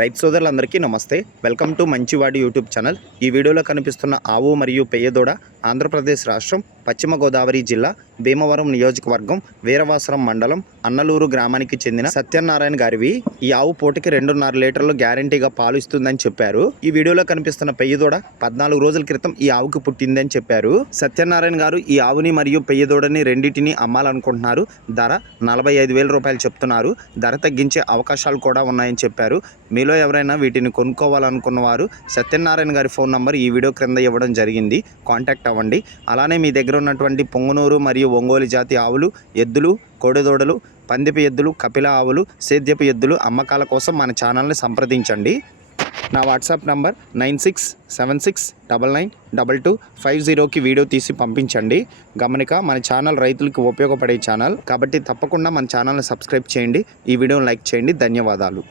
రైతు సోదరులందరికీ నమస్తే. వెల్కమ్ టు మంచివాడి యూట్యూబ్ ఛానల్. ఈ వీడియోలో కనిపిస్తున్న ఆవు మరియు పెయ్యదోడ ఆంధ్రప్రదేశ్ రాష్ట్రం పశ్చిమ గోదావరి జిల్లా భీమవరం నియోజకవర్గం వీరవాసరం మండలం అన్నలూరు గ్రామానికి చెందిన సత్యనారాయణ గారివి ఈ ఆవు పూటకి రెండున్నర లీటర్లు గ్యారంటీగా పాలు ఇస్తుందని చెప్పారు. ఈ వీడియోలో కనిపిస్తున్న పెయ్యదోడ పద్నాలుగు రోజుల క్రితం ఈ ఆవుకి పుట్టిందని చెప్పారు. సత్యనారాయణ గారు ఈ ఆవుని మరియు పెయ్యదోడని రెండింటిని అమ్మాలనుకుంటున్నారు. ధర నలభై ఐదు వేల రూపాయలు చెప్తున్నారు. ధర తగ్గించే అవకాశాలు కూడా ఉన్నాయని చెప్పారు. మీలో ఎవరైనా వీటిని కొనుక్కోవాలనుకున్న వారు సత్యనారాయణ గారి ఫోన్ నంబర్ ఈ వీడియో క్రింద ఇవ్వడం జరిగింది. కాంటాక్ట్ అవ్వండి. అలానే మీ దగ్గర ఉన్నటువంటి పొంగునూరు మరియు ఒంగోలు జాతి ఆవులు ఎద్దులు కోడెదోడలు పందిపు ఎద్దులు కపిల ఆవులు సేద్యపు ఎద్దులు అమ్మకాల కోసం మన ఛానల్ని సంప్రదించండి. నా WhatsApp number nine six seven six double nine double two five జీరోకి వీడియో తీసి పంపించండి. గమనిక మన ఛానల్ రైతులకు ఉపయోగపడే ఛానల్. కాబట్టి తప్పకుండా మన ఛానల్ని సబ్స్క్రైబ్ చేయండి. ఈ వీడియోని లైక్ చేయండి. ధన్యవాదాలు.